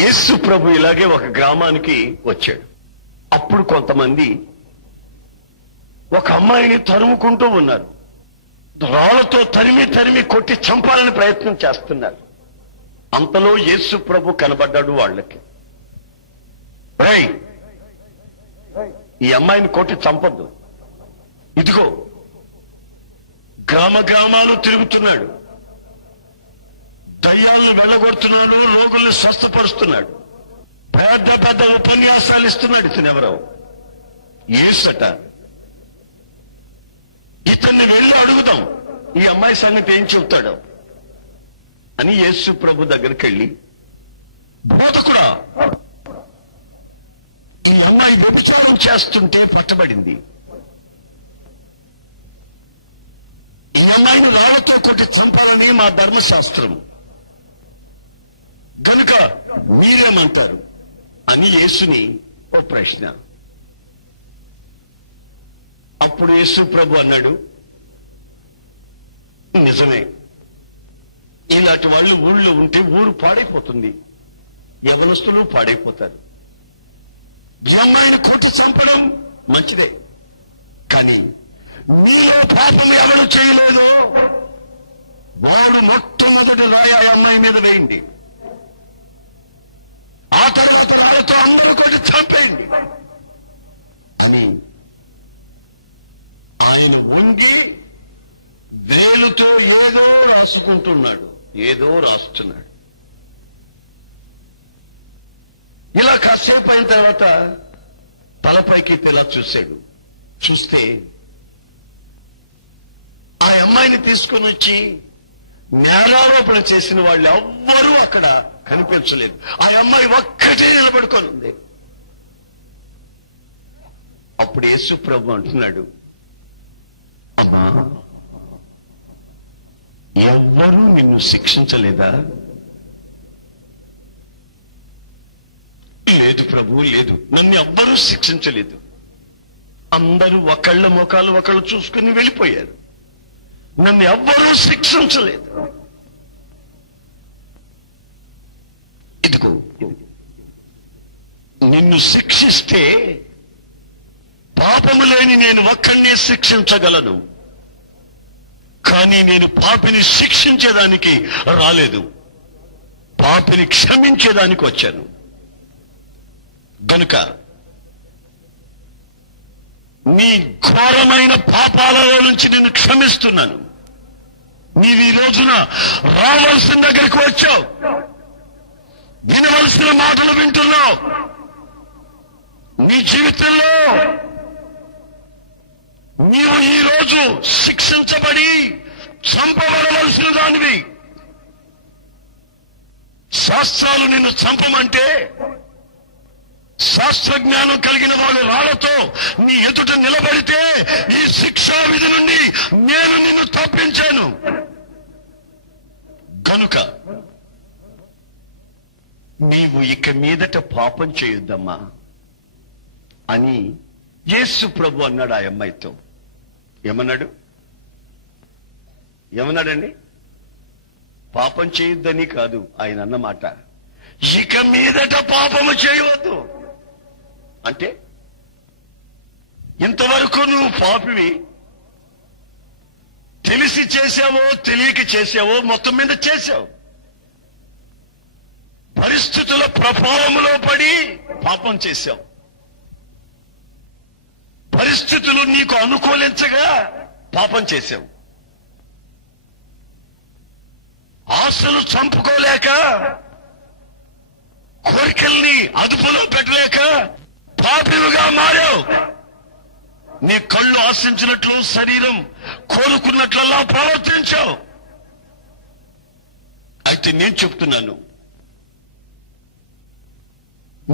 యేసు ప్రభు ఇలాగే ఒక గ్రామానికి వచ్చాడు. అప్పుడు కొంతమంది ఒక అమ్మాయిని తరుముకుంటూ ఉన్నారు. రాళ్లతో తరిమి తరిమి కొట్టి చంపాలని ప్రయత్నం చేస్తున్నారు. అంతలో యేసు ప్రభు కనబడ్డాడు వాళ్ళకి. రేయ్, ఈ అమ్మాయిని కొట్టి చంపొద్దు, ఇదిగో గ్రామ గ్రామాలు తిరుగుతున్నాడు, దయ్యాలు వెళ్ళగొడుతున్నాడు, రోగుల్ని స్వస్థపరుస్తున్నాడు, పెద్ద పెద్ద ఉపన్యాసాలు ఇస్తున్నాడు. ఇతనెవరో యేసట. ఇతన్ని వెళ్ళి అడుగుదాం ఈ అమ్మాయి సంగతి ఏం చెబుతాడో అని యేసు ప్రభు దగ్గరికి వెళ్ళి, బోధకుడా, ఈ అమ్మాయి వ్యభిచారం చేస్తుంటే పట్టబడింది, ఈ అమ్మాయిని రాళ్లతో కొట్టి చంపాలని మా ధర్మశాస్త్రం, గనుక మీరేమంటారు అని యేసుని ఓ ప్రశ్న. అప్పుడు యేసు ప్రభు అన్నాడు, నిజమే, ఇలాంటి వాళ్ళు ఊళ్ళో ఉంటే ఊరు పాడైపోతుంది, యవనస్తులు పాడైపోతారు. ఈ అమ్మాయిని కొట్టి చంపడం మంచిదే, కానీ మీరు పాపం ఎవరు చేయలేదు, వారు మొట్టమొదటి రాయి ఆ అమ్మాయి మీద వేయండి, ఆ తర్వాత వాళ్ళతో అందరూ కొట్టి చంపేయండి అని ఆయన వంగి వేలుతో ఏదో రాసుకుంటున్నాడు, ఏదో రాస్తున్నాడు. ఇలా కాసేపు అయిన తర్వాత తలపైకి ఇలా చూశాడు. చూస్తే ఆ అమ్మాయిని తీసుకొని వచ్చి నేరారోపణ చేసిన వాళ్ళు ఎవ్వరూ అక్కడ కనిపించలేదు. ఆ అమ్మాయి ఒక్కటే నిలబడుకొని ఉంది. అప్పుడు యేసు ప్రభు అంటున్నాడు, అమ్మా, ఎవ్వరూ నిన్ను శిక్షించలేదా? లేదు ప్రభు, లేదు, నన్ను ఎవ్వరూ శిక్షించలేదు. అందరూ ఒకళ్ళ ముఖాలు ఒకళ్ళు చూసుకుని వెళ్ళిపోయారు, నన్ను ఎవ్వరూ శిక్షించలేదు. ఇదిగో నిన్ను శిక్షిస్తే పాపము లేని నేను ఒక్కడినే శిక్షించగలను, కానీ నేను పాపిని శిక్షించేదానికి రాలేదు, పాపిని క్షమించేదానికి వచ్చాను. గనుక నీ ఘోరమైన పాపాలలో నుంచి నేను క్షమిస్తున్నాను. నీవు ఈ రోజున రావాల్సిన దగ్గరికి వచ్చావు, వినవలసిన మాటలు వింటున్నావు. నీ జీవితంలో నీవు ఈ రోజు శిక్షించబడి చంపబడవలసిన దానివి. శాస్త్రాలు నిన్ను చంపమంటే శాస్త్రజ్ఞానం కలిగిన వాళ్ళు రాళ్లతో నీ ఎదుట నిలబడితే ఈ శిక్షా విధి నుండి నేను నిన్ను తప్పించాను. గనుక నీవు ఇక మీదట పాపం చేయొద్దమ్మా అని యేసు ప్రభు అన్నాడు ఆ అమ్మాయితో. ఏమన్నాడు? ఏమన్నాడండి? పాపం చేయొద్దని కాదు ఆయన అన్నమాట, ఇక మీదట పాపము చేయవద్దు. అంటే ఇంతవరకు నువ్వు పాపివి, తెలిసి చేసావో తెలియక చేసావో మొత్తం మీద చేశావు, పరిస్థితుల ప్రభావంలో పడి పాపం చేశావు, పరిస్థితులు నీకు అనుకూలించగా పాపం చేశావు, ఆశలు చంపుకోలేక కోరికల్ని అదుపులో పెట్టలేక పాపిగా మారావు. నీ కళ్ళు ఆశించినట్లు శరీరం కోరుకున్నట్లలా ప్రవర్తించావు. అయితే నేను చెప్తున్నాను,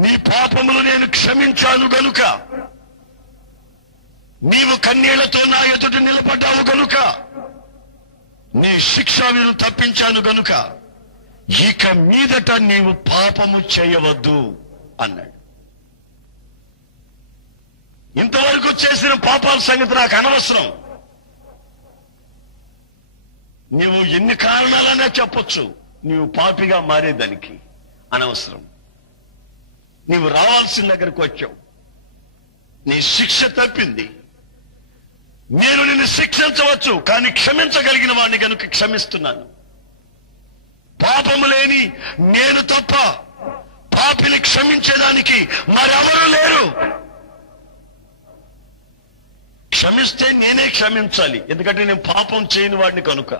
నీ పాపములు నేను క్షమించాను గనుక, నీవు కన్నీళ్లతో నా ఎదుట నిలబడ్డావు గనుక, నీ శిక్ష మీరు తప్పించాను గనుక, ఇక మీదట నీవు పాపము చేయవద్దు అన్నాడు. ఇంతవరకు చేసిన పాపాల సంగతి నాకు అనవసరం, నీవు ఎన్ని కారణాలన్నా చెప్పొచ్చు, నీవు పాపిగా మారేదానికి అనవసరం. నీవు రావాల్సిన దగ్గరకు వచ్చావు. నీ శిక్ష తప్పింది. నేను నిన్ను శిక్షించవచ్చు, కానీ క్షమించగలిగిన వాడిని కనుక క్షమిస్తున్నాను. పాపము లేని నేను తప్ప పాపిని క్షమించేదానికి మరెవరూ లేరు. క్షమిస్తే నేనే క్షమించాలి, ఎందుకంటే నేను పాపం చేయని వాడిని కనుక.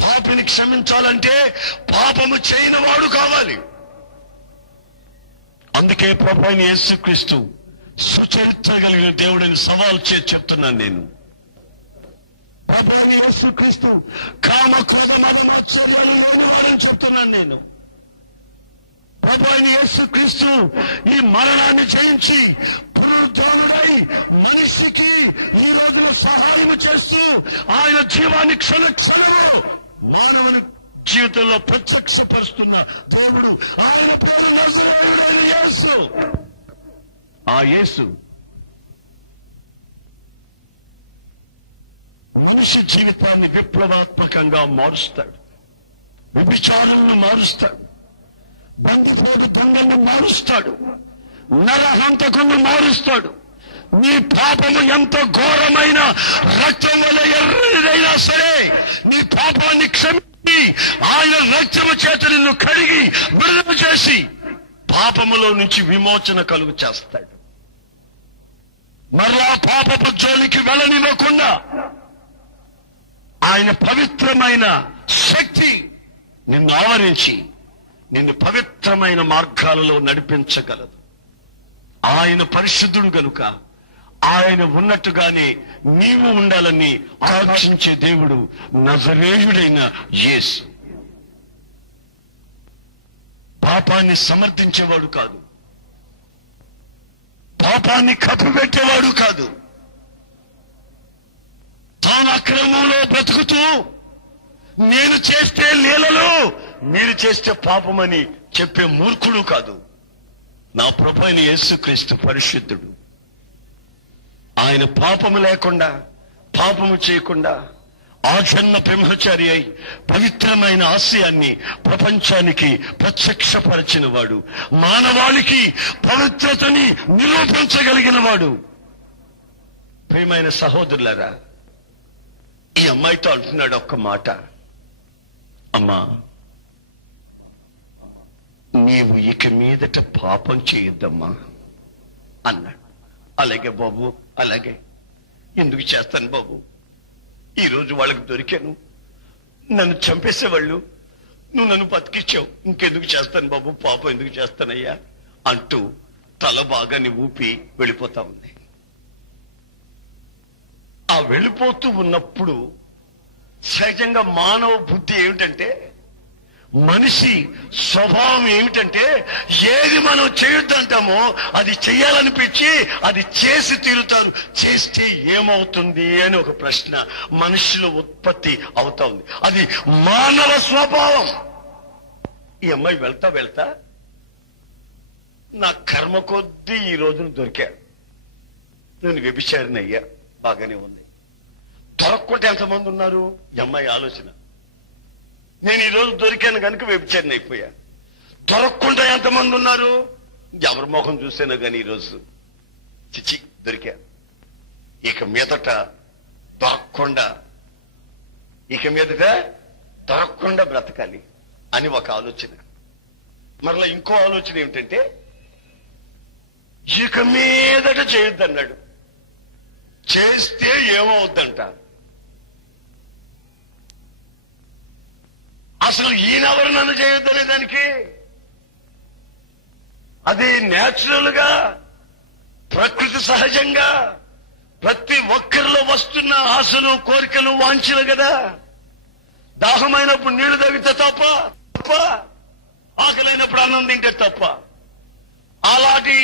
పాపిని క్షమించాలంటే పాపము చేయని వాడు కావాలి. అందుకే ప్రభువైన యేసుక్రీస్తు సుచరిత్ర కలిగిన దేవుడిని సవాల్ చేసి చెప్తున్నాను నేను. ప్రభువైన యేసుక్రీస్తు కామ క్రోధ మద మాత్సర్యాలను చెప్తున్నాను నేను. ప్రభువైన యేసుక్రీస్తు ఈ మరణాన్ని జయించి పునరుద్ధరణై మనిషికి ఈ రోజు సహాయం చేస్తూ ఆయన జీవాన్ని క్షణక్షణము మానవుని జీవితంలో ప్రత్యక్షపరుస్తున్న దేవుడు. ఆయన పేరు నజరేయుడైన యేసు. ఆ యేసు మనిషి జీవితాన్ని విప్లవాత్మకంగా మారుస్తాడు. వ్యభిచారాలను మారుస్తాడు. బందిపోటు దొంగలను మారుస్తాడు. నరహంతకులను మారుస్తాడు. నీ పాపము ఎంత ఘోరమైన రక్తం వల్ల ఎర్రదైనా సరే నీ పాపాన్ని క్షమించి ఆయన రక్తము చేత నిన్ను కడిగి విడుదల చేసి పాపములో నుంచి విమోచన కలుగు చేస్తాడు. మరలా పాపపు జోలికి వెళ్ళనివ్వకుండా ఆయన పవిత్రమైన శక్తి నిన్ను ఆవరించి నిన్ను పవిత్రమైన మార్గాలలో నడిపించగలదు. ఆయన పరిశుద్ధుడు గనుక ఆయన ఉన్నట్టుగానే నీవు ఉండాలని ఆకాంక్షించే దేవుడు నజరేయుడైన యేసు. పాపాన్ని సమర్థించేవాడు కాదు, పాపాన్ని కప్పిపెట్టేవాడు కాదు. తాను అక్రమంలో బ్రతుకుతూ నేను చేస్తే లీలలు, మీరు చేస్తే పాపమని చెప్పే మూర్ఖుడు కాదు. నా ప్రభువైన యేసుక్రీస్తు పరిశుద్ధుడు. ఆయన పాపము లేకుండా పాపము చేయకుండా ఆజన్మ బ్రహ్మచారి అయి పవిత్రమైన ఆశయాన్ని ప్రపంచానికి ప్రత్యక్షపరచిన వాడు. మానవాళికి పవిత్రతని నిరూపించగలిగిన వాడు. ప్రియమైన సహోదరులారా, ఈ అమ్మాయితో అంటున్నాడు ఒక్క మాట, అమ్మా నీవు ఇక మీదట పాపం చేయొద్దమ్మా అన్నాడు. అలాగే బాబు, అలాగే. ఎందుకు చేస్తాను బాబు, ఈరోజు వాళ్ళకి దొరికాను, నన్ను చంపేసేవాళ్ళు, నువ్వు నన్ను బతికిచ్చావు, ఇంకెందుకు చేస్తాను బాబు, పాపం ఎందుకు చేస్తానయ్యా అంటూ తల బాగాని ఊపి వెళ్ళిపోతా ఉంది. ఆ వెళ్ళిపోతూ ఉన్నప్పుడు సహజంగా మానవ బుద్ధి ఏమిటంటే, మనిషి స్వభావం ఏమిటంటే, ఏది మనం చేయొద్దంటామో అది చెయ్యాలనిపించి అది చేసి తీరుతారు. చేస్తే ఏమవుతుంది అని ఒక ప్రశ్న మనిషిలో ఉత్పత్తి అవుతా ఉంది. అది మానవ స్వభావం. ఈ అమ్మాయి వెళ్తా వెళ్తా నా కర్మ కొద్దీ ఈ రోజున దొరికా, నేను వ్యభిచారిని అయ్యా, బాగానే ఉంది. దొరక్కుంటే ఎంతమంది ఉన్నారు? ఈ అమ్మాయి ఆలోచన. నేను ఈ రోజు దొరికాను కనుక వ్యభిచారిని అయిపోయా. దొరక్కుండా ఎంతమంది ఉన్నారు? ఎవరి ముఖం చూసానో కానీ ఈరోజు చిచి దొరికా, ఇక మీదట దొరకకుండా బ్రతకాలి అని ఒక ఆలోచన. మరలా ఇంకో ఆలోచన ఏమిటంటే, ఇక మీదట చేయొద్దన్నాడు. చేస్తే ఏమవుద్దంట? అసలు ఈయనెవరు నన్ను చేయొద్దనే దానికి? అది నేచురల్ గా, ప్రకృతి సహజంగా ప్రతి ఒక్కరిలో వస్తున్న ఆశలు, కోరికలు, వాంఛలు కదా. దాహమైనప్పుడు నీళ్లు తాగితే తప్ప, ఆకలైనప్పుడు అన్నం తింటే తప్ప. అలాంటి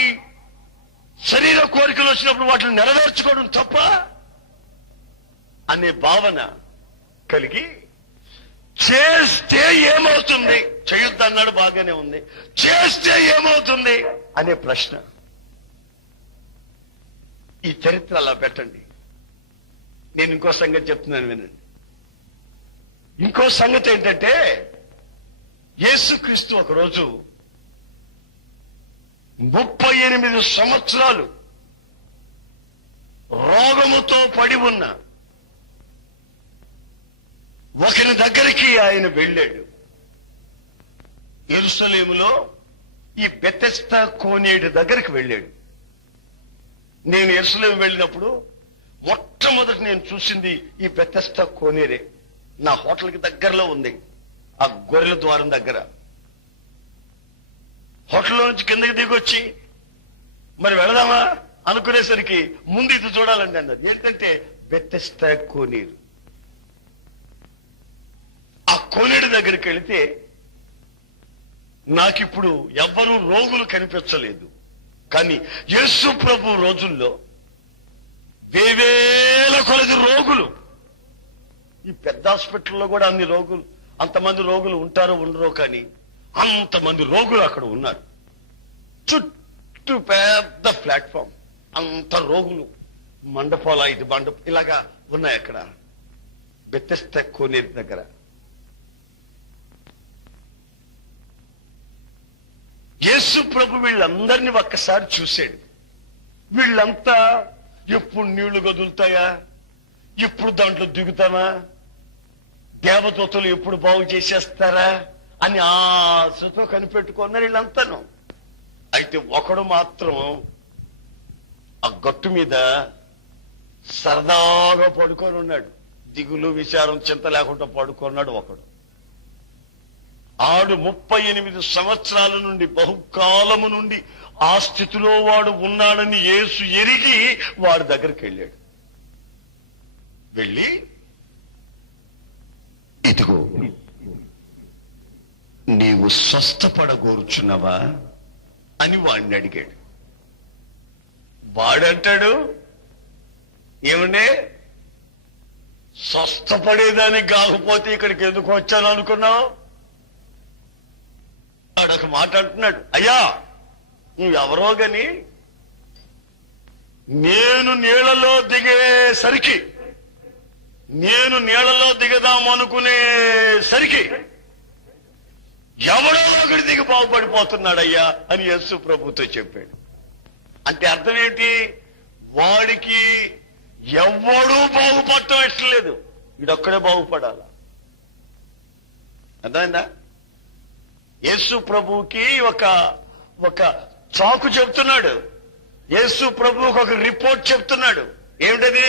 శరీర కోరికలు వచ్చినప్పుడు వాటిని నెరవేర్చుకోవడం తప్ప అనే భావన కలిగి, చేస్తే ఏమవుతుంది, చేయొద్దన్నాడు బాగానే ఉంది, చేస్తే ఏమవుతుంది అనే ప్రశ్న. ఈ చరిత్ర అలా పెట్టండి. నేను ఇంకో సంగతి చెప్తున్నాను వినండి. ఇంకో సంగతి ఏంటంటే, యేసుక్రీస్తు ఒకరోజు 38 సంవత్సరాలు రోగముతో పడి ఉన్న ఒకరి దగ్గరికి ఆయన వెళ్ళాడు. యెరూషలేములో ఈ బెతెస్దా కోనేటి దగ్గరికి వెళ్ళాడు. నేను యెరూషలేము వెళ్ళినప్పుడు మొట్టమొదటి నేను చూసింది ఈ బెతెస్దా కోనేరే. నా హోటల్కి దగ్గరలో ఉంది, ఆ గొర్రెల ద్వారం దగ్గర. హోటల్లో నుంచి కిందకి దిగొచ్చి మరి వెళదామా అనుకునేసరికి ముందు ఇది చూడాలండి అన్నారు. ఏంటంటే బెతెస్దా కోనేరు. ఆ కోనేరు దగ్గరికి వెళితే నాకిప్పుడు ఎవ్వరూ రోగులు కనిపించలేదు. కానీ యేసు ప్రభు రోజుల్లో వేవేల కొలది రోగులు. ఈ పెద్ద హాస్పిటల్లో కూడా అన్ని రోగులు, అంతమంది రోగులు ఉంటారో ఉండరో, కానీ అంతమంది రోగులు అక్కడ ఉన్నారు. చుట్టూ పెద్ద ప్లాట్ఫామ్, అంత రోగులు, మండపాల 5 మండపం ఇలాగా ఉన్నాయి అక్కడ బెతెస్దా కోనేరు దగ్గర. యేసు ప్రభు వీళ్ళందరినీ ఒక్కసారి చూశాడు. వీళ్ళంతా ఎప్పుడు నీళ్లు కదులుతాయా, ఎప్పుడు దాంట్లో దిగుతామా, దేవదూతలు ఎప్పుడు బాగు చేసేస్తారా అని ఆశతో కనిపెట్టుకున్నారు వీళ్ళంతాను. అయితే ఒకడు మాత్రం ఆ గట్టు మీద సరదాగా పడుకొని ఉన్నాడు. దిగులు విచారం చింత లేకుండా పడుకున్నాడు ఒకడు. ఆడు 38 సంవత్సరాల నుండి, బహుకాలము నుండి ఆ స్థితిలో వాడు ఉన్నాడని యేసు ఎరిగి వాడి దగ్గరికి వెళ్ళాడు. వెళ్ళి, ఇదిగో నీవు స్వస్థపడగోరుచున్నావా అని వాడిని అడిగాడు. వాడంటాడు, ఏమనే స్వస్థపడేదానికి కాకపోతే ఇక్కడికి ఎందుకు వచ్చాను అనుకున్నావు? వాడొక మాట అంటున్నాడు, అయ్యా నువ్వెవరో గాని నేను నీళ్లలో దిగదాం అనుకునేసరికి ఎవడో ఒకటి దిగి బాగుపడిపోతున్నాడయ్యా అని యేసు ప్రభుతో చెప్పాడు. అంటే అర్థం ఏంటి? వాడికి ఎవడూ బాగుపడటం ఇష్టం లేదు, వీడొక్కడే బాగుపడాలా. అర్థమైందా? యేసు ప్రభువుకి ఒక చాకు చెప్తున్నాడు. యేసు ప్రభువుకి ఒక రిపోర్ట్ చెప్తున్నాడు. ఏమిటది?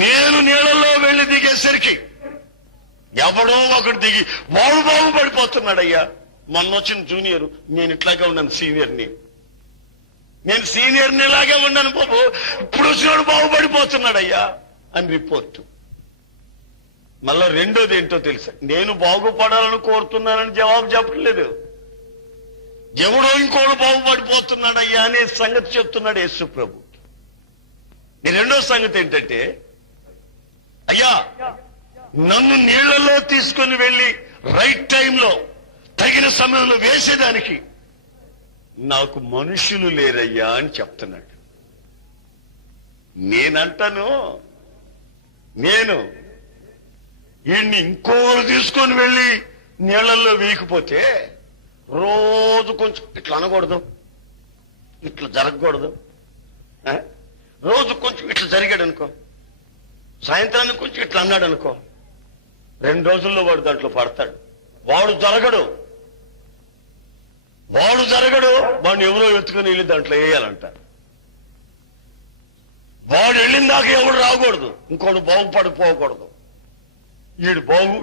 నేను నీళ్ళలో వెళ్ళి దిగేసరికి ఎవడో ఒకటి దిగి వాడు బాగుపడిపోతున్నాడయ్యా. మొన్న వచ్చిన జూనియర్, నేను ఇట్లాగే ఉన్నాను సీనియర్ని, నేను సీనియర్ని ఇలాగే ఉన్నాను బాబు, ఇప్పుడు వచ్చినాడు బాగుపడిపోతున్నాడయ్యా అని రిపోర్టు. మళ్ళా రెండోది ఏంటో తెలుసా? నేను బాగుపడాలని కోరుతున్నానని జవాబు చెప్పట్లేదు. ఎవడో ఇంకోడు బాగుపడిపోతున్నాడయ్యా అనే సంగతి చెప్తున్నాడు యేసు ప్రభు. రెండో సంగతి ఏంటంటే, అయ్యా నన్ను నీళ్లలో తీసుకుని వెళ్ళి రైట్ టైంలో తగిన సమయంలో వేసేదానికి నాకు మనుషులు లేరయ్యా అని చెప్తున్నాడు. నేనంటాను, నేను వీడిని ఇంకోరు తీసుకొని వెళ్ళి నీళ్లలో వీకిపోతే రోజు కొంచెం ఇట్లా అనకూడదు, ఇట్లా జరగకూడదు, రోజు కొంచెం ఇట్లా జరిగాడు అనుకో, సాయంత్రానికి కొంచెం ఇట్లా అన్నాడు అనుకో, 2 రోజుల్లో వాడు దాంట్లో పడతాడు. వాడు జరగడు, వాడిని ఎవరో ఎత్తుకుని వెళ్ళి దాంట్లో వేయాలంటారు. వాడు వెళ్ళిన దాకా ఎవడు రాకూడదు, ఇంకోడు బాగుపడిపోకూడదు,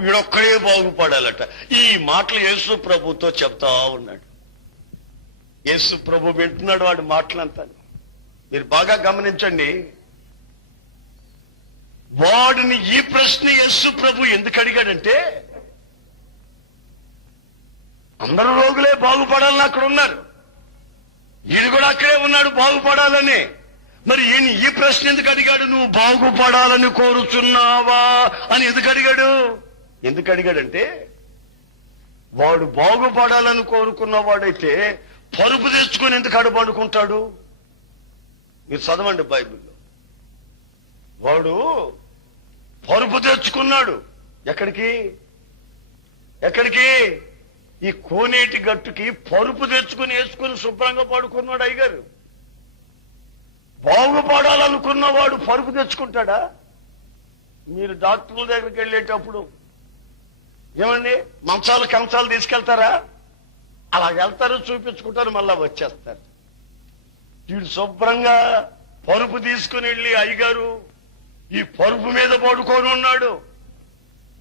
వీడొక్కడే బాగుపడాలట. ఈ మాటలు యేసు ప్రభుతో చెప్తా ఉన్నాడు. యేసు ప్రభు వింటున్నాడు వాడి మాటలంతా. మీరు బాగా గమనించండి. వాడిని ఈ ప్రశ్న యేసు ప్రభు ఎందుకు అడిగాడంటే, అందరూ రోగులే బాగుపడాలని అక్కడ ఉన్నారు, ఈయన కూడా అక్కడే ఉన్నాడు బాగుపడాలని. మరి ఈయన ఈ ప్రశ్న ఎందుకు అడిగాడు? నువ్వు బాగుపడాలని కోరుచున్నావా అని ఎందుకు అడిగాడంటే, వాడు బాగుపడాలని కోరుకున్నవాడైతే పరుపు తెచ్చుకొని ఎందుకు అడబడుకుంటాడు? మీరు చదవండి బైబిల్లో. వాడు పరుపు తెచ్చుకున్నాడు. ఎక్కడికి? ఈ కోనేటి గట్టుకి పరుపు తెచ్చుకుని వేసుకుని శుభ్రంగా పడుకున్నాడు అయ్యగారు. బాగుపడాలనుకున్నవాడు పరుపు తెచ్చుకుంటాడా? మీరు డాక్టర్ల దగ్గరికి వెళ్ళేటప్పుడు ఏమండి మంచాలు కంచాలు తీసుకెళ్తారా? అలా వెళ్తారు, చూపించుకుంటారు, మళ్ళా వచ్చేస్తారు. వీడు శుభ్రంగా పరుపు తీసుకుని వెళ్ళి అయ్యగారు ఈ పరుపు మీద పడుకొని ఉన్నాడు.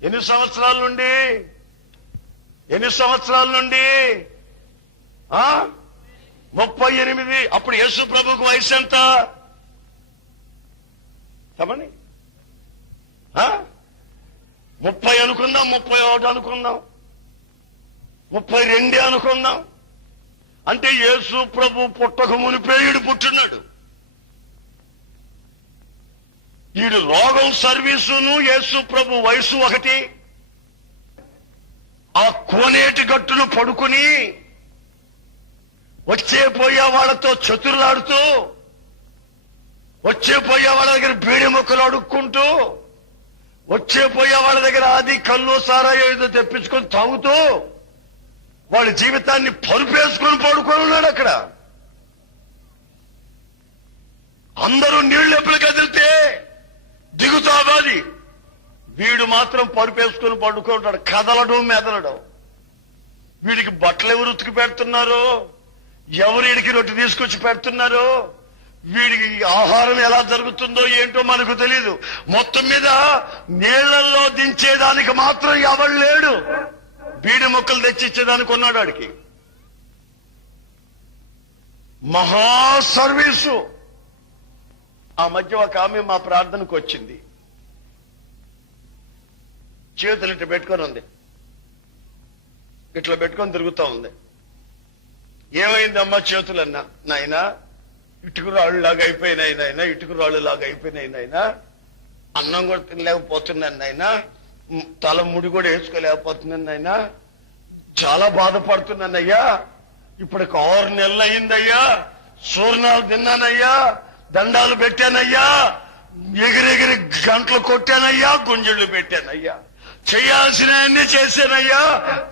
ఎన్ని సంవత్సరాల నుండి 38. అప్పుడు యేసు ప్రభుకు వయసు ఎంత చెప్పండి? 30 అనుకుందాం, 31 అనుకుందాం, 32 అనుకుందాం. అంటే యేసు ప్రభు పుట్టక మునిపే ఈడు పుట్టున్నాడు. ఈడు రోగం సర్వీసును యేసు ప్రభు వయసు ఒకటి. ఆ కోనేటి గట్టును పడుకుని వచ్చే పోయే వాళ్ళతో చతురులాడుతూ, వచ్చే పోయే వాళ్ళ దగ్గర బీడి మొక్కలు అడుక్కుంటూ, వచ్చే పోయే వాళ్ళ దగ్గర అది కళ్ళు సారా ఏదో తెప్పించుకొని తాగుతూ వాళ్ళ జీవితాన్ని పరుపేసుకొని పడుకొని ఉన్నాడు అక్కడ. అందరూ నీళ్లు ఎప్పుడు కదిలితే దిగుతావాది, వీడు మాత్రం పరుపేసుకొని పడుకుంటాడు, కదలడం మెదలడం. వీడికి బట్టలు ఎవరు ఉతికి పెడుతున్నారో, ఎవరు వీడికి రొట్టె తీసుకొచ్చి పెడుతున్నారో, వీడికి ఆహారం ఎలా జరుగుతుందో ఏంటో మనకు తెలియదు. మొత్తం మీద నీళ్లలో దించేదానికి మాత్రం ఎవరు లేడు. బీడి మొక్కలు తెచ్చిచ్చేదానికి ఉన్నాడు వాడికి. మహా సర్వీసు. ఆ మధ్య ఒక ఆమె మా ప్రార్థనకు వచ్చింది. చేతులు ఇట్లా పెట్టుకొని ఉంది, ఇట్లా పెట్టుకొని తిరుగుతా ఉంది. ఏమైందమ్మా చేతులన్నా? నాయనా ఇటుకు రాళ్ళు లాగా అయిపోయినాయి నాయనా, ఇటుకు రాళ్ళు లాగా అయిపోయినాయి నాయనా, అన్నం కూడా తినలేకపోతున్నాను నాయనా, తల ముడి కూడా వేసుకోలేకపోతున్నాను నాయనా, చాలా బాధపడుతున్నానయ్యా, ఇప్పటికి 6 నెలలు అయిందయ్యా, సూర్ణాలు తిన్నానయ్యా, దండాలు పెట్టానయ్యా, ఎగిరెగిరి గంటలు కొట్టానయ్యా, గుంజళ్ళు పెట్టానయ్యా, చేయాల్సినవన్నీ చేశానయ్యా,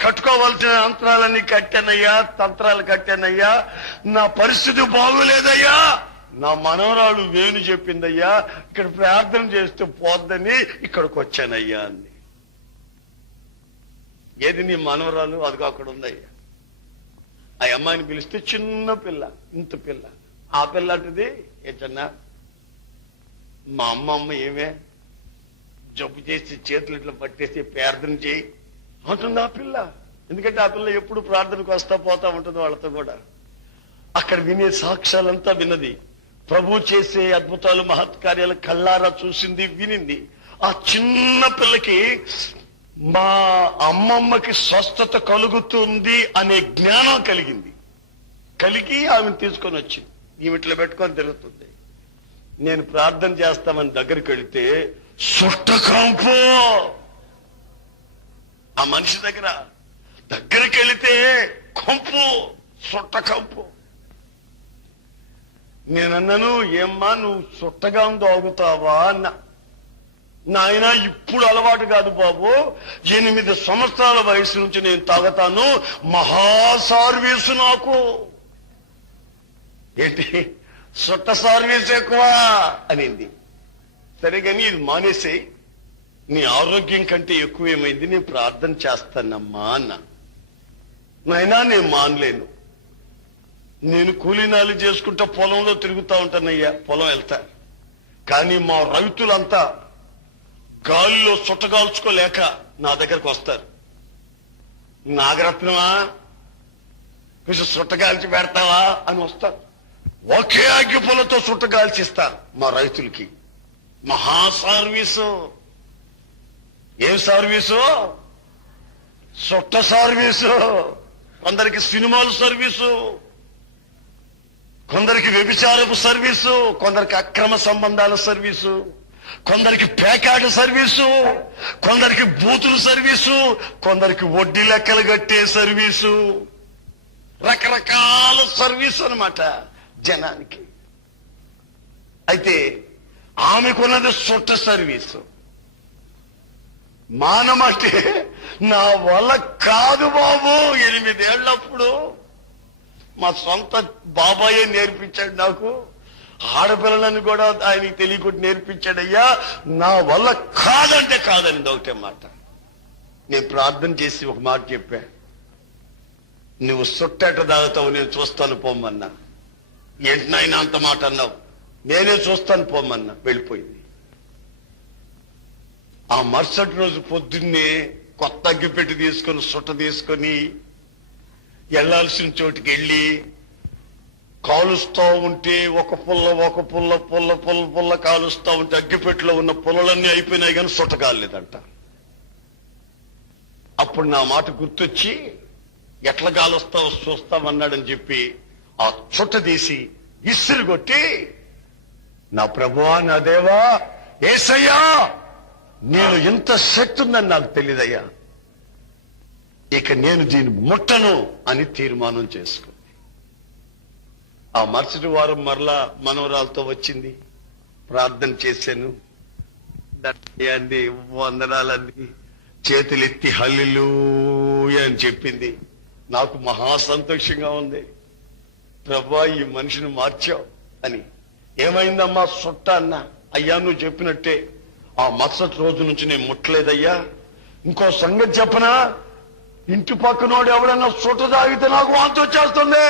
కట్టుకోవాల్సిన యంత్రాలన్నీ కట్టానయ్యా, తంత్రాలు కట్టానయ్యా, నా పరిస్థితి బాగోలేదయ్యా, నా మనవరాలు వేణు చెప్పిందయ్యా, ఇక్కడ ప్రార్థన చేస్తూ పోద్దని ఇక్కడికి వచ్చానయ్యా అంది. ఏది నీ మనవరాలు? అదిగో అక్కడ ఉందయ్యా. ఆ అమ్మాయిని పిలిస్తే చిన్న పిల్ల, ఇంత పిల్ల. ఆ పిల్ల అంటది, ఏచన్నా మా అమ్మ ఏమే జబ్బు చేసి చేతులు ఇట్లా పట్టేసి ప్రార్థన చేయి అంటుంది ఆ పిల్ల. ఎందుకంటే ఆ పిల్ల ఎప్పుడు ప్రార్థనకు వస్తా పోతా ఉంటుంది వాళ్ళతో కూడా. అక్కడ వినే సాక్ష్యాలంతా విన్నది, ప్రభు చేసే అద్భుతాలు మహత్కార్యాలు కళ్ళారా చూసింది, వినింది. ఆ చిన్న పిల్లకి మా అమ్మమ్మకి స్వస్థత కలుగుతుంది అనే జ్ఞానం కలిగి ఆమెను తీసుకొని వచ్చింది. ఈమె ఇట్లా పెట్టుకొని తిరుగుతుంది. నేను ప్రార్థన చేస్తామని దగ్గరికి వెళితే సుట్టకాంపు ఆ మనిషి దగ్గరికి వెళితే కంపు, సుట్టకంపు. నేనన్నాను, ఏమ్మా నువ్వు సుట్టగా తాగుతావా అన్న. నాయన ఇప్పుడు అలవాటు కాదు బాబు, 8 సంవత్సరాల వయసు నుంచి నేను తాగుతాను, మహా సర్వీసు నాకు. ఏంటి సుట్ట సర్వీస్ ఎక్కువ అనింది. సరే కానీ ఇది మానేసేయి, నీ ఆరోగ్యం కంటే ఎక్కువ ఏమైంది, నేను ప్రార్థన చేస్తానమ్మా అన్న. నాయనా నేను మానలేను, నేను కూలీనాలు చేసుకుంటా పొలంలో తిరుగుతా ఉంటానయ్యా, పొలం వెళ్తా. కానీ మా రైతులంతా గాలిలో చుట్టగాల్చుకోలేక నా దగ్గరకు వస్తారు. నాగరత్నమా కొంచెం చుట్టగాల్చి పెడతావా అని వస్తారు. ఒకే అగ్గిపుల్లతో చుట్టగాల్చిస్తారు మా రైతులకి. మహా సర్వీసు. ఏం సర్వీసు? చుట్ట సర్వీసు. కొందరికి సినిమాలు సర్వీసు, కొందరికి వ్యభిచారపు సర్వీసు, కొందరికి అక్రమ సంబంధాల సర్వీసు, కొందరికి పేకాడు సర్వీసు, కొందరికి బూతులు సర్వీసు, కొందరికి వడ్డీ లెక్కలు కట్టే సర్వీసు. రకరకాల సర్వీసు అన్నమాట జనానికి. అయితే ఆమెకున్నది సుట్ట సర్వీసు. మానమంటే నా వల్ల కాదు బాబు. 8 ఏళ్ళప్పుడు మా సొంత బాబాయే నేర్పించాడు నాకు. ఆడపిల్లలను కూడా ఆయనకి తెలియకుండా నేర్పించాడయ్యా. నా వల్ల కాదంటే కాదని ఒకటే మాట. నేను ప్రార్థన చేసి ఒక మాట చెప్పా, నువ్వు సుట్టేట తాగుతావు, నేను చూస్తాను పోమ్మన్నా. ఏంటినైనా అంత మాట అన్నావు, నేనే చూస్తాను పోమ్మన్నా. వెళ్ళిపోయింది. ఆ మరుసటి రోజు పొద్దున్నే కొత్త అగ్గిపెట్టి తీసుకొని సుట్ట తీసుకొని వెళ్లాల్సిన చోటుకి వెళ్ళి కాలుస్తా ఉంటే ఒక పుల్ల కాలుస్తా ఉంటే అగ్గిపెట్టిలో ఉన్న పుల్లలన్నీ అయిపోయినాయి కానీ సుట్ట కాలేదంట. అప్పుడు నా మాట గుర్తొచ్చి ఎట్లా కాలుస్తావో చూస్తామన్నాడని చెప్పి ఆ చుట్ట తీసి ఇస్సిరి కొట్టి, నా ప్రభువా, నా దేవా, యేసయ్యా, నేను ఎంత శక్తి ఉందని నాకు తెలియదయ్యా, ఇక నేను దీన్ని ముట్టను అని తీర్మానం చేసుకుంది. ఆ మరుసటి వారం మరలా మనవరాలతో వచ్చింది. ప్రార్థన చేశాను, అంది, వందనాలంది, చేతులెత్తి హల్లెలూయా అని చెప్పింది. నాకు మహా సంతోషంగా ఉంది. ప్రభువా, ఈ మనిషిని మార్చావు అని. ఏమైందమ్మా సుట్ట అన్నా. అయ్యా, నువ్వు చెప్పినట్టే ఆ మరుసటి రోజు నుంచి నేను ముట్టలేదయ్యా. ఇంకో సంగతి చెప్పనా, ఇంటి పక్కనోడు ఎవడన్నా సుట్ట తాగితే నాకు వాంతి వచ్చేస్తుంది.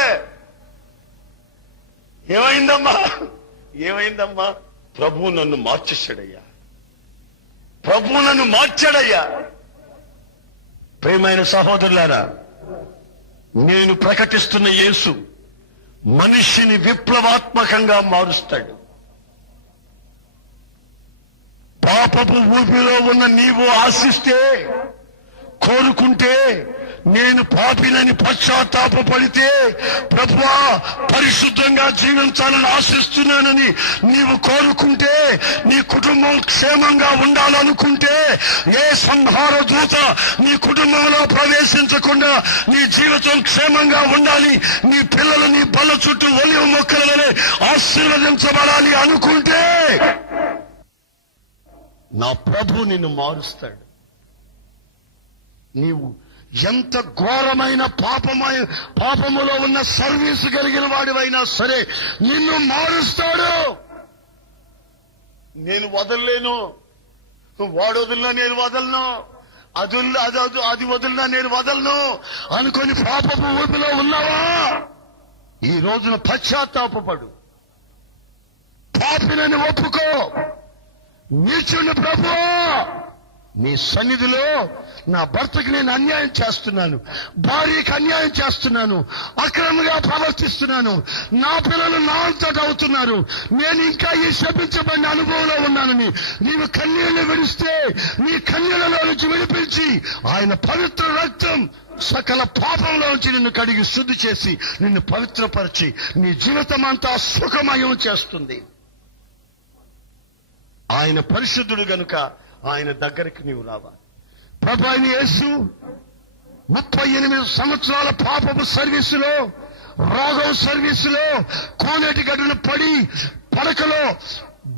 ఏమైందమ్మా? ప్రభు నన్ను మార్చేశాడయ్యా, ప్రభు నన్ను మార్చాడయ్యా. ప్రియమైన సహోదరులారా, నేను ప్రకటిస్తున్న యేసు మనిషిని విప్లవాత్మకంగా మారుస్తాడు. పాపపు ఊపిలో ఉన్న నీవు ఆశిస్తే, కోరుకుంటే, నేను పాపినని పశ్చాత్తాపడితే, ప్రభువా పరిశుద్ధంగా జీవించాలని ఆశిస్తున్నానని నీవు కోరుకుంటే, నీ కుటుంబం క్షేమంగా ఉండాలనుకుంటే, ఏ సంహార దూత నీ కుటుంబంలో ప్రవేశించకుండా నీ జీవితం క్షేమంగా ఉండాలి, నీ పిల్లలు నీ బల్ల చుట్టూ ఒలివ మొక్కల వలె ఆశీర్వదించబడాలి అనుకుంటే, నా ప్రభు నిన్ను మారుస్తాడు. నీవు ఎంత ఘోరమైన పాపములో ఉన్న సర్వీసు కలిగిన వాడివైనా సరే నిన్ను మారుస్తాడు. నేను వదలలేను, వాడు వదిలినా నేను వదలను, అది వదిలినా నేను వదలను అనుకొని పాపపు ఊపిలో ఉన్నావా, ఈ రోజున పశ్చాత్తాపపడు, పాపినని ఒప్పుకో. నీచుని ప్రభువా, నీ సన్నిధిలో నా భర్తకి నేను అన్యాయం చేస్తున్నాను, భార్యకి అన్యాయం చేస్తున్నాను, అక్రమంగా ప్రవర్తిస్తున్నాను, నా పిల్లలు నా అంతట అవుతున్నారు, నేను ఇంకా ఈ శపించబడిన అనుభవంలో ఉన్నానని నీవు కన్నీళ్లు విడిస్తే, నీ కన్నీళ్లలో నుంచి విడిపించి ఆయన పవిత్ర రక్తం సకల పాపంలో నుంచి నిన్ను కడిగి శుద్ధి చేసి నిన్ను పవిత్రపరిచి నీ జీవితం అంతా సుఖమయం చేస్తుంది. ఆయన పరిశుద్ధుడు గనుక ఆయన దగ్గరికి నీవు రావాలి. ప్రభు అయిన యేసు 38 సంవత్సరాల పాపపు సర్వీసులో, రోగం సర్వీసులో, కోనేటి గడ్డను పడి, పడకలో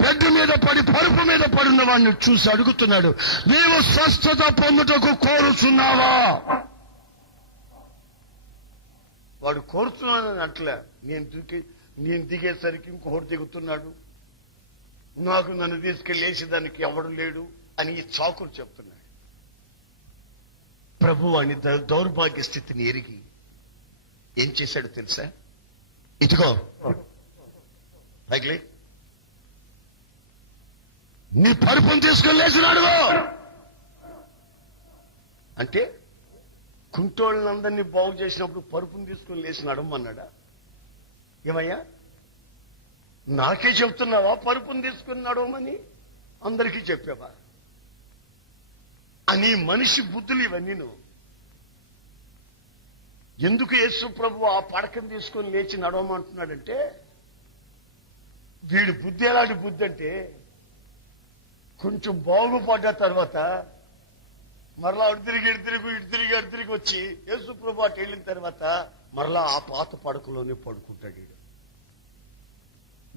బెడ్ మీద పడి, పరుపు మీద పడిన వాడిని చూసి అడుగుతున్నాడు, నీవు స్వస్థత పొందుటకు కోరుచున్నావా? వాడు కోరుతున్నానని అట్లా, నేను దిగేసరికి ఇంకొకటి దిగుతున్నాడు, నన్ను తీసుకెళ్లేసేదానికి ఎవడు లేడు అని ఈ చాకులు చెప్తున్నాడు. ప్రభు అని దౌర్భాగ్య స్థితిని ఎరిగి ఏం చేశాడు తెలుసా? ఇదిగో పైకి నీ పరుపును తీసుకొని లేచినాడు అంటే, కుంటోళ్ళందరినీ బాగు చేసినప్పుడు పరుపును తీసుకొని లేచి నడమన్నాడా? ఏమయ్యా, నాకే చెప్తున్నావా పరుపును తీసుకుని నడవమని? అందరికీ చెప్పావా అని మనిషి బుద్ధులు ఇవన్నీ. నువ్వు ఎందుకు యేసు ప్రభు ఆ పడకను తీసుకొని లేచి నడవమంటున్నాడంటే, వీడి బుద్ధి ఎలాంటి బుద్ధి అంటే, కొంచెం బాగుపడ్డ తర్వాత మరలా అటు తిరిగి వచ్చి యేసు ప్రభు అటు వెళ్ళిన తర్వాత మరలా ఆ పాత పడకలోనే పడుకుంటాడు.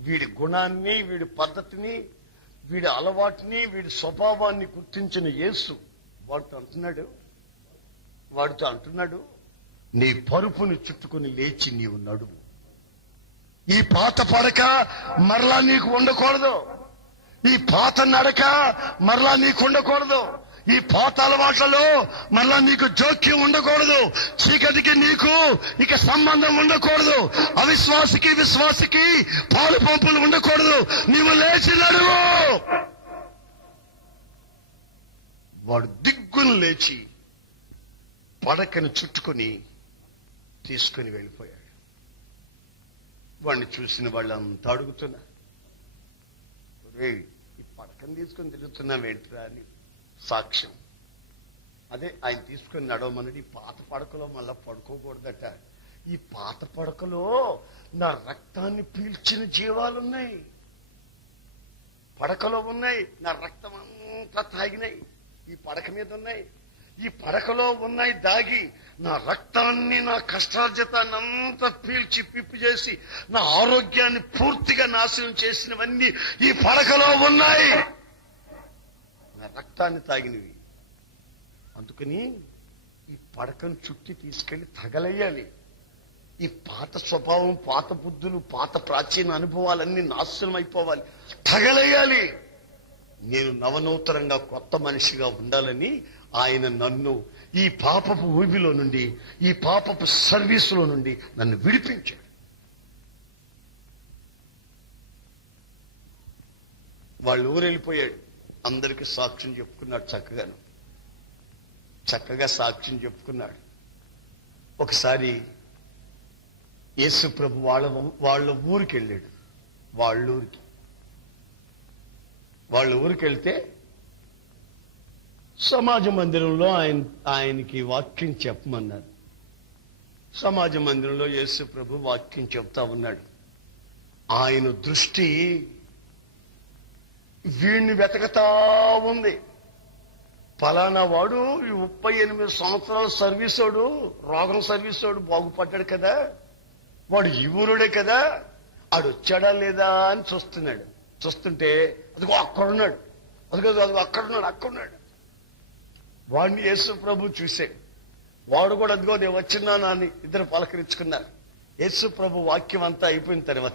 వీడి గుణాన్ని, వీడి పద్ధతిని, వీడి అలవాటుని, వీడి స్వభావాన్ని గుర్తించిన యేసు వాడితో అంటున్నాడు, వాడితో అంటున్నాడు, నీ పరుపుని చుట్టుకుని లేచి నీవు నడువు. ఈ పాత పడక మరలా నీకు ఉండకూడదు. ఈ పాత నడక మరలా నీకు ఉండకూడదు. ఈ పాత అలవాట్లలో మరలా నీకు జోక్యం ఉండకూడదు. చీకటికి నీకు ఇక సంబంధం ఉండకూడదు. అవిశ్వాసికి విశ్వాసికి పాలు పంపులు ఉండకూడదు. నీవు లేచి నడువు. వాడు దిగ్గును లేచి పడకను చుట్టుకొని తీసుకుని వెళ్ళిపోయాడు. వాడిని చూసిన వాళ్ళంతా అడుగుతున్నా, ఈ పడకను తీసుకొని తిరుగుతున్నావేంటిరా అని. సాక్ష్యం అదే ఆయన తీసుకొని నడవమన్నది. ఈ పాత పడకలో మళ్ళా పడుకోకూడదట. ఈ పాత పడకలో నా రక్తాన్ని పీల్చిన జీవాలున్నాయి, పడకలో ఉన్నాయి. నా రక్తం అంతా తాగినాయి, ఈ పడక మీద ఉన్నాయి. ఈ పడకలో ఉన్నాయి దాగి నా రక్తాన్ని, నా కష్టార్జితాన్ని అంతా పీల్చి పిప్పి చేసి నా ఆరోగ్యాన్ని పూర్తిగా నాశనం చేసినవన్నీ ఈ పడకలో ఉన్నాయి. నా రక్తాన్ని తాగినవి. అందుకని ఈ పడకను చుట్టి తీసుకెళ్లి తగలయ్యాలి. ఈ పాత స్వభావం, పాత బుద్ధులు, పాత ప్రాచీన అనుభవాలన్నీ నాశనం అయిపోవాలి, తగలయ్యాలి. నేను నవనూతనంగా కొత్త మనిషిగా ఉండాలని ఆయన నన్ను ఈ పాపపు ఊబిలో నుండి, ఈ పాపపు సర్వీసులో నుండి నన్ను విడిపించాడు. వాళ్ళు ఊరెళ్ళిపోయాడు. అందరికీ సాక్ష్యం చెప్పుకున్నాడు. చక్కగా సాక్ష్యం చెప్పుకున్నాడు. ఒకసారి యేసు ప్రభు వాళ్ళ ఊరికి వెళ్ళాడు. వాళ్ళ ఊరికి వెళ్తే సమాజ మందిరంలో ఆయనకి వాక్యం చెప్పమన్నారు. సమాజ మందిరంలో యేసు ప్రభు వాక్యం చెప్తా ఉన్నాడు. ఆయన దృష్టి వీడిని వెతకతా ఉంది. ఫలానా వాడు 38 సంవత్సరాల సర్వీసోడు, రోగం సర్వీసోడు బాగుపడ్డాడు కదా, వాడు ఈ ఊరుడే కదా, ఆడు వచ్చాడా లేదా అని చూస్తున్నాడు. చూస్తుంటే అదిగో అక్కడున్నాడు, అదిగో అక్కడున్నాడు. వాడిని యేసు ప్రభు చూశాడు. వాడు కూడా అదిగో నేను వచ్చిన్నాను అని ఇద్దరు పలకరించుకున్నారు. యేసు ప్రభు వాక్యం అంతా అయిపోయిన తర్వాత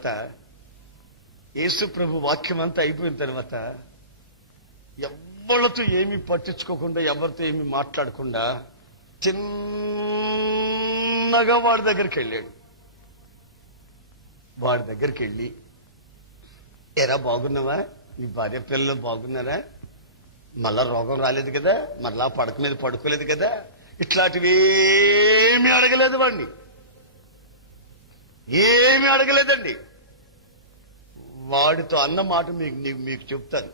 ఎవరితో ఏమీ పట్టించుకోకుండా, ఎవరితో ఏమీ మాట్లాడకుండా చిన్నగా వాడి దగ్గరికి వెళ్ళి, ఎరా బాగున్నావా, నీ భార్య పిల్లలు బాగున్నారా, మళ్ళా రోగం రాలేదు కదా, మళ్ళా పడక మీద పడుకోలేదు కదా, ఇట్లాంటివి ఏమీ అడగలేదు. వాడిని ఏమీ అడగలేదండి. వాడితో అన్న మాట మీకు చెప్తాను.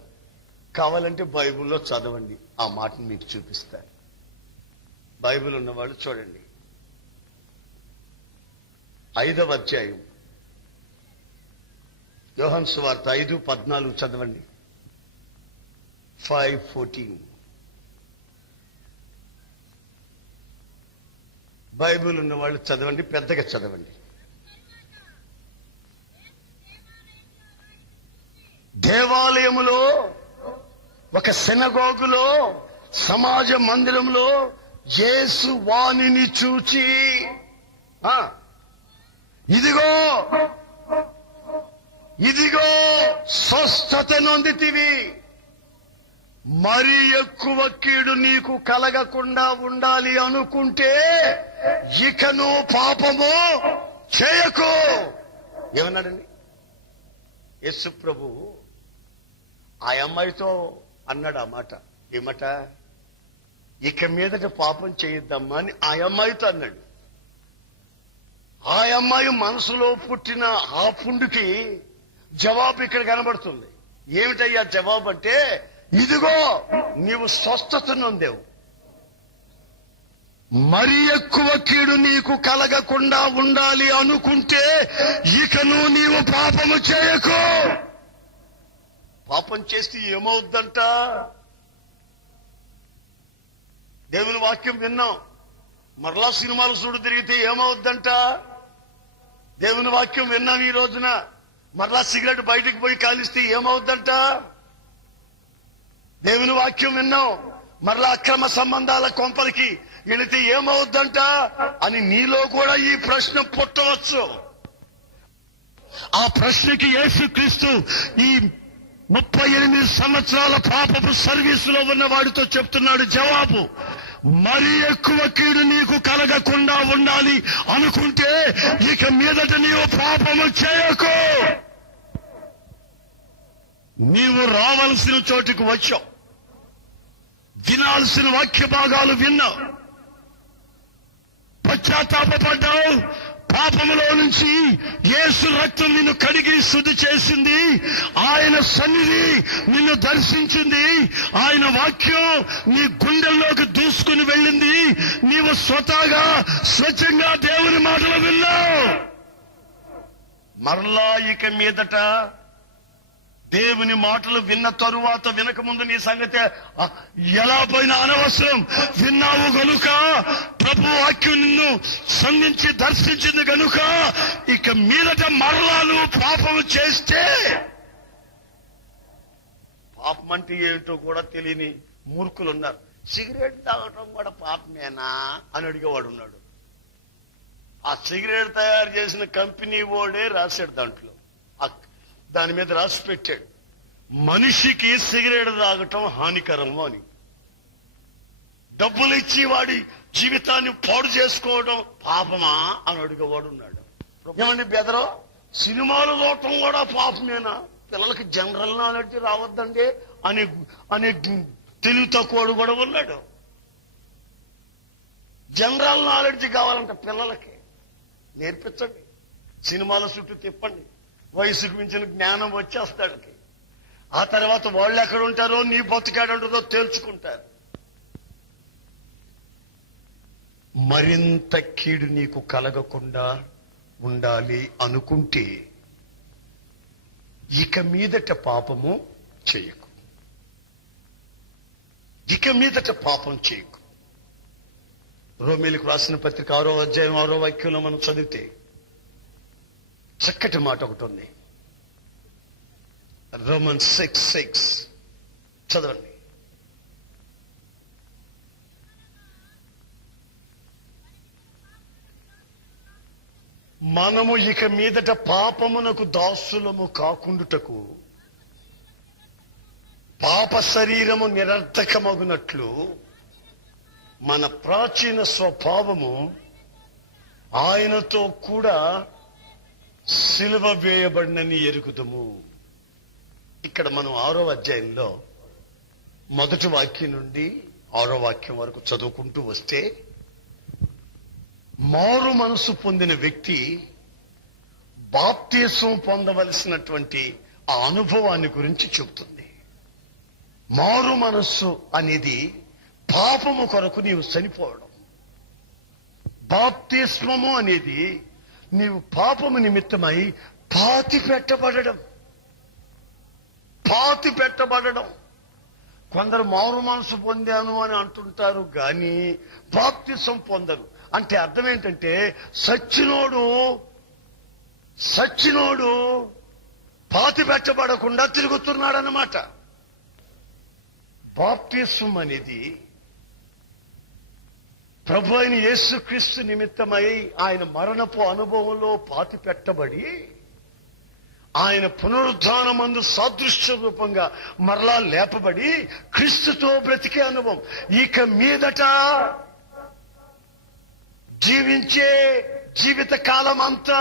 కావాలంటే బైబిల్లో చదవండి, ఆ మాటను మీకు చూపిస్తాను. బైబిల్ ఉన్నవాళ్ళు చూడండి. 5వ అధ్యాయం యోహాను సువార్త 5:14 చదవండి. 5:14 బైబిల్ ఉన్న వాళ్ళు చదవండి, పెద్దగా చదవండి. దేవాలయములో, ఒక సినగోగులో, సమాజ మందిరంలో యేసు వాణిని చూచి, ఇదిగో స్వస్థత నొందితివి, మరి ఎక్కువ కీడు నీకు కలగకుండా ఉండాలి అనుకుంటే ఇకను పాపము చేయకు. ఏమన్నాడండి యేసు ప్రభు? ఆ అమ్మాయితో అన్నాడు ఆ మాట. ఏమట? ఇక మీదట పాపం చేయొద్దమ్మా అని ఆ అమ్మాయితో అన్నాడు. ఆ అమ్మాయి మనసులో పుట్టిన ఆ పుండుకి జవాబు ఇక్కడ కనబడుతుంది. ఏమిటయ్యా జవాబు అంటే, ఇదిగో నీవు స్వస్థత నొందావు, మరి ఎక్కువ కీడు నీకు కలగకుండా ఉండాలి అనుకుంటే ఇకను నీవు పాపము చేయకు. పాపం చేస్తే ఏమవుద్దంట? దేవుని వాక్యం విన్నాం. మరలా సినిమాలు చూడు తిరిగితే ఏమవుద్దంట? దేవుని వాక్యం విన్నాం ఈ రోజున. మరలా సిగరెట్ బయటకు పోయి కాలిస్తే ఏమవుద్దంట? దేవుని వాక్యం విన్నాం. మరలా అక్రమ సంబంధాల కొంపలకి వెళితే ఏమవుద్దంట అని నీలో కూడా ఈ ప్రశ్న పుట్టవచ్చు. ఆ ప్రశ్నకి యేసుక్రీస్తు ఈ 38 సంవత్సరాల పాపపు సర్వీసులో ఉన్న వాడితో చెప్తున్నాడు జవాబు. మరి ఎక్కువ కీడు నీకు కలగకుండా ఉండాలి అనుకుంటే ఇక మీదట నీవు పాపము చేయకు. నీవు రావాల్సిన చోటుకు వచ్చావు, వినాల్సిన వాక్య భాగాలు విన్నావు, పశ్చాత్తాపడ్డావు. పాపములో నుంచి యేసు రక్తం నిన్ను కడిగి శుద్ధి చేసింది. ఆయన సన్నిధి నిన్ను దర్శించింది. ఆయన వాక్యం నీ గుండెల్లోకి దూసుకుని వెళ్ళింది. నీవు స్వతహాగా స్వచ్ఛంగా దేవుని మాటలు విన్నావు. మరలా ఇక మీదట దేవుని మాటలు విన్న తరువాత వినక ముందు నీ సంగతి ఎలా పోయినా అనవసరం. విన్నావు గనుక, ప్రభు వాక్యం నిన్ను సంధించి దర్శించింది గనుక ఇక మీదట మరలా నువ్వు పాపము చేస్తే, పాపం అంటే ఏమిటో కూడా తెలియని మూర్ఖులు ఉన్నారు. సిగరెట్ తాగటం కూడా పాపమేనా అని అడిగేవాడు ఉన్నాడు. ఆ సిగరెట్ తయారు చేసిన కంపెనీ వాడే రాశాడు, దాంట్లో దాని మీద రాసి పెట్టాడు, మనిషికి సిగరెట్ తాగటం హానికరము అని. డబ్బులు ఇచ్చి వాడి జీవితాన్ని పాడు చేసుకోవడం పాపమా అని అడిగేవాడు ఉన్నాడు. ఏమండి బెదరో, సినిమాలు చూడటం కూడా పాపమేనా? పిల్లలకి జనరల్ నాలెడ్జ్ రావద్దండి అని తెలివి తక్కువడు కూడా ఉన్నాడు. జనరల్ నాలెడ్జ్ కావాలంట పిల్లలకి, నేర్పించండి, సినిమాల చుట్టూ తిప్పండి, వయసుకు మించిన జ్ఞానం వచ్చేస్తాడికి. ఆ తర్వాత వాళ్ళు ఎక్కడ ఉంటారో, నీ బతుకాడుంటుందో తేల్చుకుంటారు. మరింత కీడు నీకు కలగకుండా ఉండాలి అనుకుంటే ఇక మీదట పాపము చేయకు. ఇక మీదట పాపం చేయకు. రోమీలకు రాసిన పత్రిక 6వ అధ్యాయం 6వ వాక్యంలో మనం చదివితే చక్కటి మాట ఒకటి ఉంది. Romans 6:6 చదవండి. మనము ఇక మీదట పాపమునకు దాసులము కాకుండుటకు పాప శరీరము నిరర్థకమగునట్లు మన ప్రాచీన స్వభావము ఆయనతో కూడా సిలువ వేయబడినని ఎరుగుదము. ఇక్కడ మనం 6వ అధ్యాయంలో 1వ వాక్యం నుండి 6వ వాక్యం వరకు చదువుకుంటూ వస్తే, మారు మనసు పొందిన వ్యక్తి బాప్తిసం పొందవలసినటువంటి ఆ అనుభవాన్ని గురించి చెబుతుంది. మారు మనస్సు అనేది పాపము కొరకు నీవు చనిపోవడం. బాప్తిస్మము అనేది నీవు పాపము నిమిత్తమై పాతి పెట్టబడడం. కొందరు మారు మనసు పొందాను అని అంటుంటారు గాని బాప్తిసం పొందరు. అంటే అర్థం ఏంటంటే సచ్చినోడు పాతి పెట్టబడకుండా తిరుగుతున్నాడన్నమాట. బాప్తిసం అనేది ప్రభు అయిన యేసుక్రీస్తు నిమిత్తమై ఆయన మరణపు అనుభవంలో పాతి పెట్టబడి ఆయన పునరుద్ధానమందు సాదృశ్య రూపంగా మరలా లేపబడి క్రీస్తుతో బ్రతికే అనుభవం. ఇక మీదట జీవించే జీవిత కాలం అంతా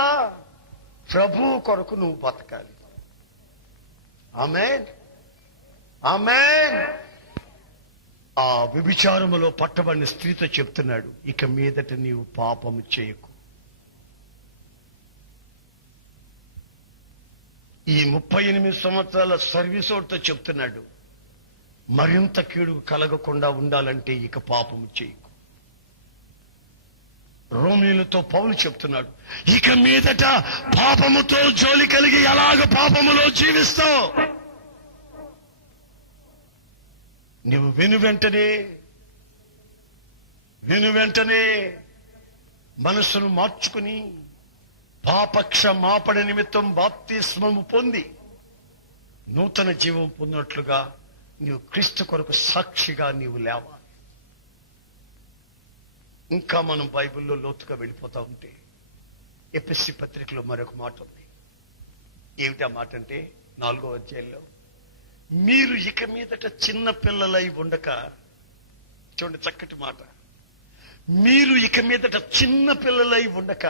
ప్రభు కొరకు నువ్వు బతకాలి. ఆమేన్, ఆమేన్. ఆ వ్యభిచారములో పట్టబడిన స్త్రీతో చెప్తున్నాడు, ఇక మీదట నీవు పాపము చేయకు. ఈ 38 సంవత్సరాల సర్వీసోడితో చెప్తున్నాడు, మరింత కీడు కలగకుండా ఉండాలంటే ఇక పాపము చేయకు. రోమీయులతో పౌలు చెప్తున్నాడు, ఇక మీదట పాపముతో జోలి కలిగి ఎలాగ పాపములో జీవిస్తావు? నువ్వు విను వెంటనే మనసును మార్చుకుని పాపక్షమాపణ నిమిత్తం బాప్తిస్మము పొంది నూతన జీవం పొందినట్లుగా నీవు క్రీస్తు కొరకు సాక్షిగా నీవు లేవాలి. ఇంకా మనం బైబిల్లో లోతుగా వెళ్ళిపోతా ఉంటే ఎఫెసీ పత్రికలో మరొక మాట ఉంది. ఏమిటా మాట అంటే 4వ అధ్యాయంలో, మీరు ఇక మీదట చిన్న పిల్లలై ఉండక, చూడండి చక్కటి మాట, మీరు ఇక మీదట చిన్న పిల్లలై ఉండక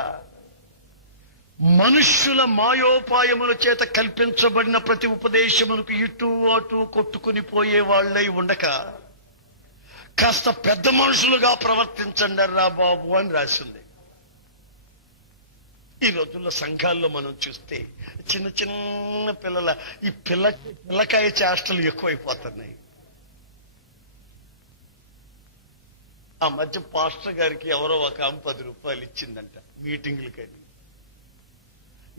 మనుష్యుల మాయోపాయముల చేత కల్పించబడిన ప్రతి ఉపదేశములకు ఇటు అటు కొట్టుకుని పోయే వాళ్ళై ఉండక కాస్త పెద్ద మనుషులుగా ప్రవర్తించండి రా బాబు అని రాసింది. ఈ రోజుల్లో సంఘాల్లో మనం చూస్తే చిన్న చిన్న పిల్లల ఈ పిల్లకాయ చేష్టలు ఎక్కువైపోతున్నాయి. ఆ మధ్య పాస్టర్ గారికి ఎవరో ఒక ఆమె 10 రూపాయలు ఇచ్చిందంట మీటింగులకని,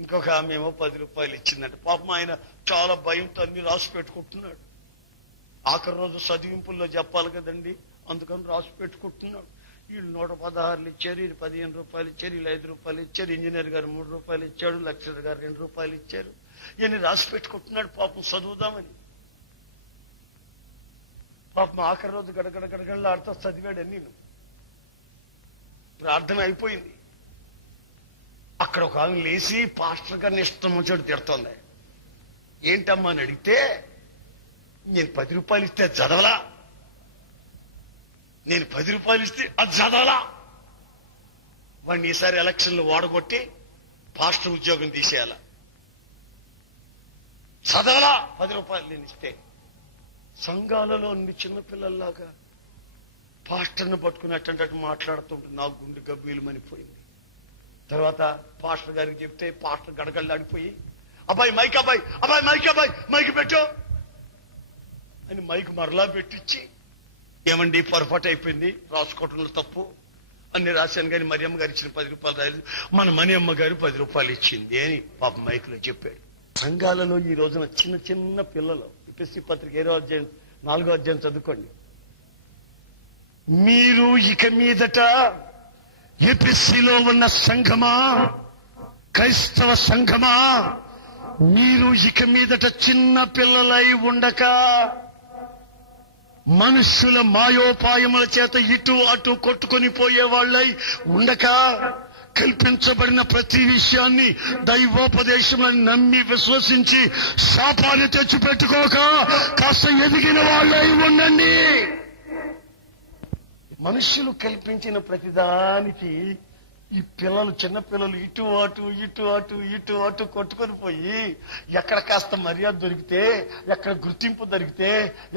ఇంకొక ఆమె ఏమో 10 రూపాయలు ఇచ్చిందంట. పాపం ఆయన చాలా భయంతో అన్ని రాసి పెట్టుకుంటున్నాడు. ఆఖరి రోజు చదివింపుల్లో చెప్పాలి కదండి, అందుకని రాసి పెట్టుకుంటున్నాడు. వీళ్ళు 116 ఇచ్చారు, వీళ్ళు 15 రూపాయలు ఇచ్చారు, వీళ్ళు 5 రూపాయలు ఇచ్చారు, ఇంజనీర్ గారు 3 రూపాయలు ఇచ్చాడు, లెక్చరర్ గారు 2 రూపాయలు ఇచ్చారు. ఇవన్నీ రాసి పెట్టుకుంటున్నాడు పాపం చదువుదామని. పాపం ఆఖరి రోజు గడగడలాడుతూ చదివాడు. నేను ప్రార్థన అయిపోయింది. అక్కడ ఒక ఆమె లేచి పాస్టర్ గారిని ఇష్టం వచ్చాడు తిడుతోంది. ఏంటమ్మా అని అడిగితే, నేను 10 రూపాయలు ఇస్తే చదవలా, నేను 10 రూపాయలు ఇస్తే అది చదవలా, వాడిని ఈసారి ఎలక్షన్లు ఓడగొట్టి పాస్టర్ ఉద్యోగం తీసేయాల, చదవలా 10 రూపాయలు నేను ఇస్తే. సంఘాలలో చిన్నపిల్లల్లాగా పాస్టర్ని పట్టుకున్నట్టు మాట్లాడుతుంటే నాకు గుండె గబ్బీలమనిపోయింది. తర్వాత పాస్టర్ గారికి చెప్తే పాస్టర్ గడగడలాడిపోయి, అబ్బాయి మైక్, అబ్బాయి అబ్బాయి మైక్, అబ్బాయి మైక్ పెట్టు అని మైక్ మరలా పెట్టించి, ఏమండి పొరపాటు అయిపోయింది, రాసుకోవటంలో తప్పు అన్ని రాశాను కానీ మరియమ్మ గారు ఇచ్చిన 10 రూపాయలు రాయలేదు, మన మణి అమ్మ గారు 10 రూపాయలు ఇచ్చింది అని పాప మైక్ లో చెప్పాడు. సంఘాలలో ఈ రోజున చిన్న చిన్న పిల్లలు, ఎఫెసీ పత్రిక 4వ అధ్యాయం చదువుకోండి. మీరు ఇక మీదట ఎఫెసీలో ఉన్న సంఘమా, క్రైస్తవ సంఘమా, మీరు ఇక మీదట చిన్న పిల్లలై ఉండక మనుష్యుల మాయోపాయముల చేత ఇటు అటు కొట్టుకొని పోయే వాళ్ళై ఉండక కల్పించబడిన ప్రతి విషయాన్ని దైవోపదేశములను నమ్మి విశ్వసించి శాపాన్ని తెచ్చిపెట్టుకోక కాస్త ఎదిగిన వాళ్ళై ఉండండి. మనుష్యులు కల్పించిన ప్రతిదానికి ఈ పిల్లలు, చిన్న పిల్లలు ఇటు అటు ఇటు అటు ఇటు అటు కొట్టుకొని పోయి ఎక్కడ కాస్త మర్యాద దొరికితే, ఎక్కడ గుర్తింపు దొరికితే,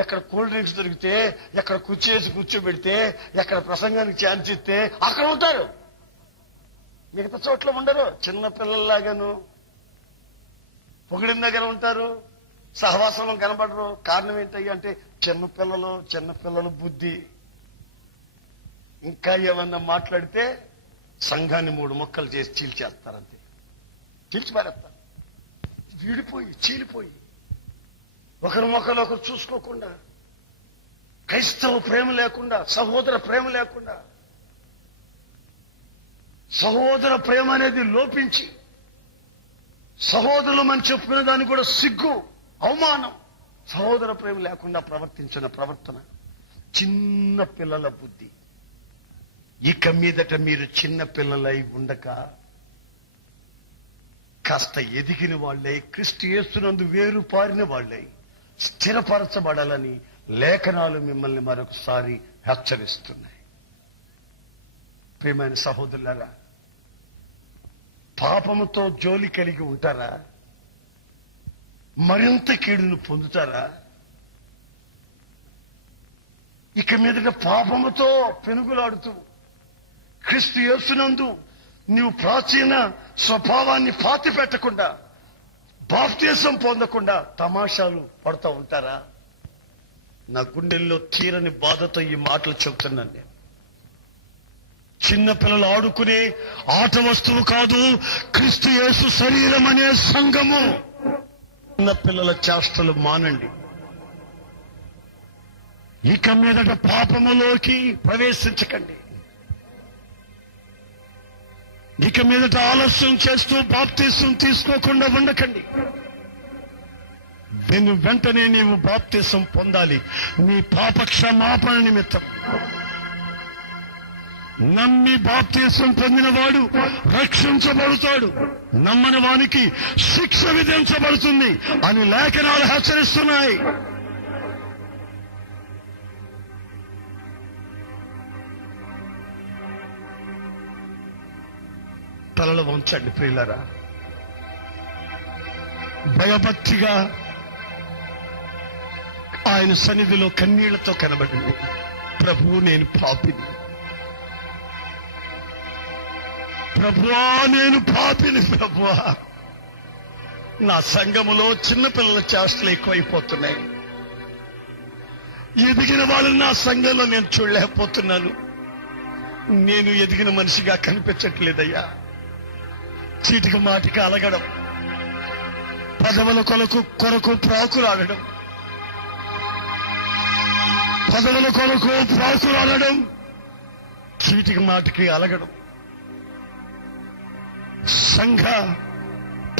ఎక్కడ కూల్ డ్రింక్స్ దొరికితే, ఎక్కడ కూర్చోబెడితే, ఎక్కడ ప్రసంగానికి ఛాన్స్ ఇస్తే అక్కడ ఉంటారు, మిగతా చోట్ల ఉండరు. చిన్న పిల్లల్లాగాను పొగిడిన దగ్గర ఉంటారు, సహవాసంలో కనబడరు. కారణం ఏంటయ్యా అంటే చిన్నపిల్లలు బుద్ధి. ఇంకా ఏమన్నా మాట్లాడితే సంఘాన్ని 3 ముక్కలు చేసి చీల్చేస్తారంతే, చీల్చిపారేస్తారు. విడిపోయి చీలిపోయి ఒకరి మొక్కలు ఒకరు చూసుకోకుండా, క్రైస్తవ ప్రేమ లేకుండా, సహోదర ప్రేమ లేకుండా, సహోదర ప్రేమ అనేది లోపించి సహోదరులు అని చెప్పుకునే దానికి కూడా సిగ్గు, అవమానం, సహోదర ప్రేమ లేకుండా ప్రవర్తించిన ప్రవర్తన చిన్న పిల్లల బుద్ధి. ఇక మీదట మీరు చిన్న పిల్లలై ఉండక కాస్త ఎదిగిన వాళ్ళై, క్రీస్తు యేసునందు వేరు పారిన వాళ్ళై స్థిరపరచబడాలని లేఖనాలు మిమ్మల్ని మరొకసారి హెచ్చరిస్తున్నాయి. ప్రియమైన సహోదరులారా, పాపముతో జోలి కలిగి ఉంటారా? మరింత కీడును పొందుతారా? ఇక మీదట పాపముతో పెనుగులాడుతూ క్రీస్తు యేసునందు నీవు ప్రాచీన స్వభావాన్ని పాతి పెట్టకుండా, బాప్తిసం పొందకుండా తమాషాలు పడుతూ ఉంటారా? నా గుండెల్లో తీరని బాధతో ఈ మాటలు చెబుతున్నాను నేను. చిన్నపిల్లలు ఆడుకునే ఆట వస్తువు కాదు క్రీస్తు యేసు శరీరం అనే సంఘము. చిన్నపిల్లల చేష్టలు మానండి. ఇక మీదట పాపములోకి ప్రవేశించకండి. ఇక మీదట ఆలస్యం చేస్తూ బాప్తిసం తీసుకోకుండా ఉండకండి. వెంటనే నీవు బాప్తిసం పొందాలి నీ పాప క్షమాపణ నిమిత్తం. నమ్మి బాప్తీసం పొందినవాడు రక్షించబడతాడు, నమ్మని వానికి శిక్ష విధించబడుతుంది అని లేఖనాలు హెచ్చరిస్తున్నాయి. తలలు వంచండి ప్రియులారా, భయభక్తిగా ఆయన సన్నిధిలో కన్నీళ్లతో కనబడింది. ప్రభువు, నేను పాపిని, ప్రభువా నేను పాపిని, ప్రభువా నా సంఘములో చిన్నపిల్లల చేష్టలు ఎక్కువైపోతున్నాయి, ఎదిగిన వాళ్ళని నా సంఘంలో నేను చూడలేకపోతున్నాను, నేను ఎదిగిన మనిషిగా కనిపించట్లేదయ్యా. చీటికి మాటికి అలగడం, పదవుల కొరకు ప్రాకులాడడం, పదవుల కొరకు ప్రాకులాడడం, చీటికి మాటికి అలగడం, సంఘ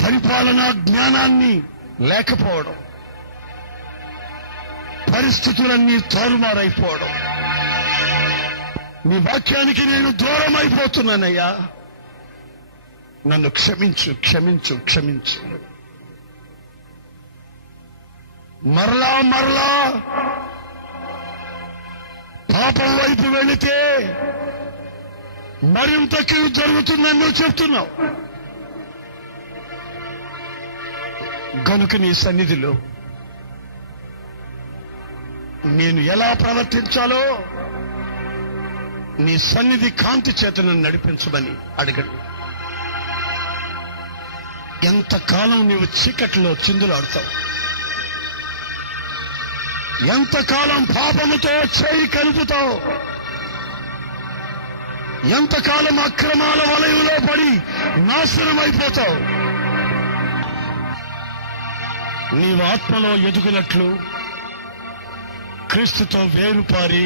పరిపాలనా జ్ఞానాన్ని లేకపోవడం, పరిస్థితులన్నీ తారుమారైపోవడం, నీ వాక్యానికి నేను దూరం అయిపోతున్నానయ్యా, నన్ను క్షమించు క్షమించు క్షమించు. మరలా మరలా పాపం వైపు వెళితే మరింత కీడు జరుగుతుందని నువ్వు చెప్తున్నావు. గనుక నీ సన్నిధిలో నేను ఎలా ప్రవర్తించాలో నీ సన్నిధి కాంతి చేత నన్ను నడిపించమని అడగండి. ఎంతకాలం నీవు చీకట్లో చిందులాడుతావు, ఎంతకాలం పాపముతో చేయి కలుపుతావు, ఎంతకాలం అక్రమాల వలయంలో పడి నాశనమైపోతావు. నీవు ఆత్మలో ఎదుగునట్లు క్రీస్తుతో వేరుపారి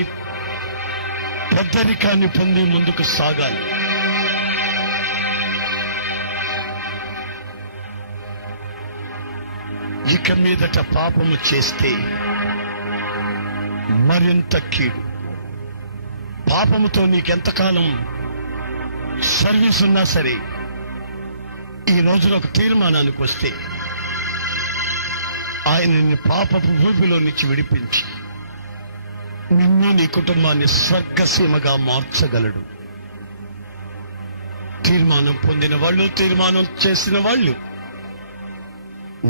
పెద్దరికాన్ని పొంది ముందుకు సాగాలి. ఇక మీదట పాపము చేస్తే మరింత కీడు. పాపముతో నీకెంతకాలం సర్వీస్ ఉన్నా సరే, ఈ రోజున ఒక తీర్మానానికి వస్తే ఆయన నిన్ను పాపపు ఊపిలో నుంచి విడిపించి నిన్ను నీ కుటుంబాన్ని స్వర్గసీమగా మార్చగలడు. తీర్మానం పొందిన వాళ్ళు, తీర్మానం చేసిన వాళ్ళు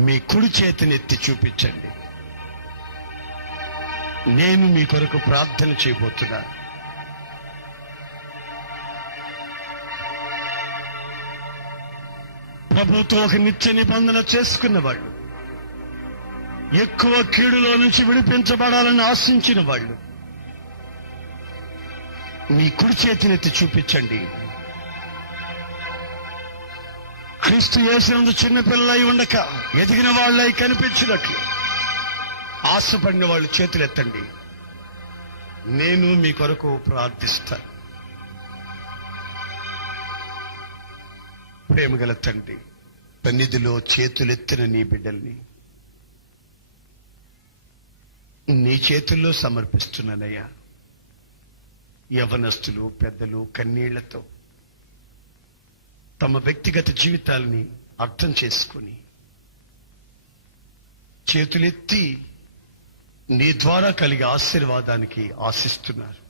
మీ కుడి చేతినెత్తి చూపించండి. నేను మీ కొరకు ప్రార్థన చేయబోతున్నా. ప్రభుతో ఒక నిత్య నిబంధన చేసుకున్న వాళ్ళు, ఎక్కువ కీడులో నుంచి విడిపించబడాలని ఆశించిన వాళ్ళు మీ కుడి చేతినెత్తి చూపించండి. క్రీస్తు యేసునందు చిన్నపిల్లలై ఉండక ఎదిగిన వాళ్ళై కనిపించినట్లు ఆశపడిన వాళ్ళు చేతులెత్తండి. నేను మీ కొరకు ప్రార్థిస్తాను. ప్రేమగల తండ్రి, సన్నిధిలో చేతులెత్తిన నీ బిడ్డల్ని నీ చేతుల్లో సమర్పిస్తున్నానయ్యా. యవనస్తులు, పెద్దలు కన్నీళ్లతో తమ వ్యక్తిగత జీవితాలని అర్థం చేసుకుని చేతులెత్తి నీ ద్వారా కలిగే ఆశీర్వాదానికి ఆశిస్తున్నారు.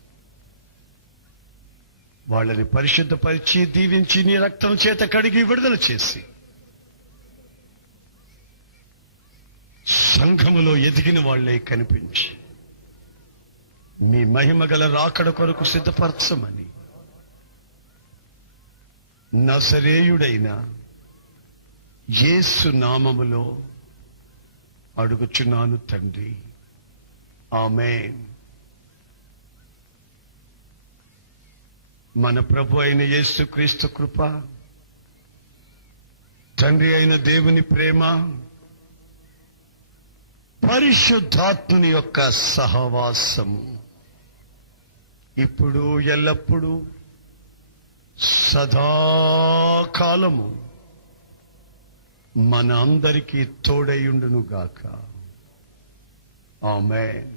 వాళ్ళని పరిశుద్ధపరిచి దీవించి నీ రక్తం చేత కడిగి విడుదల చేసి సంఘములో ఎదిగిన వాళ్లే కనిపించి మీ మహిమగల రాకడ కొరకు సిద్ధపరచమని నజరేయుడైన యేసు నామములో అడుగుచున్నాను తండ్రి, ఆమేన్. మన ప్రభు అయిన యేసు క్రీస్తు కృప, తండ్రి అయిన దేవుని ప్రేమ, పరిశుద్ధాత్ముని యొక్క సహవాసము ఇప్పుడు ఎల్లప్పుడూ సదాకాలము మన అందరికీ తోడైయుండును గాక. ఆమేన్.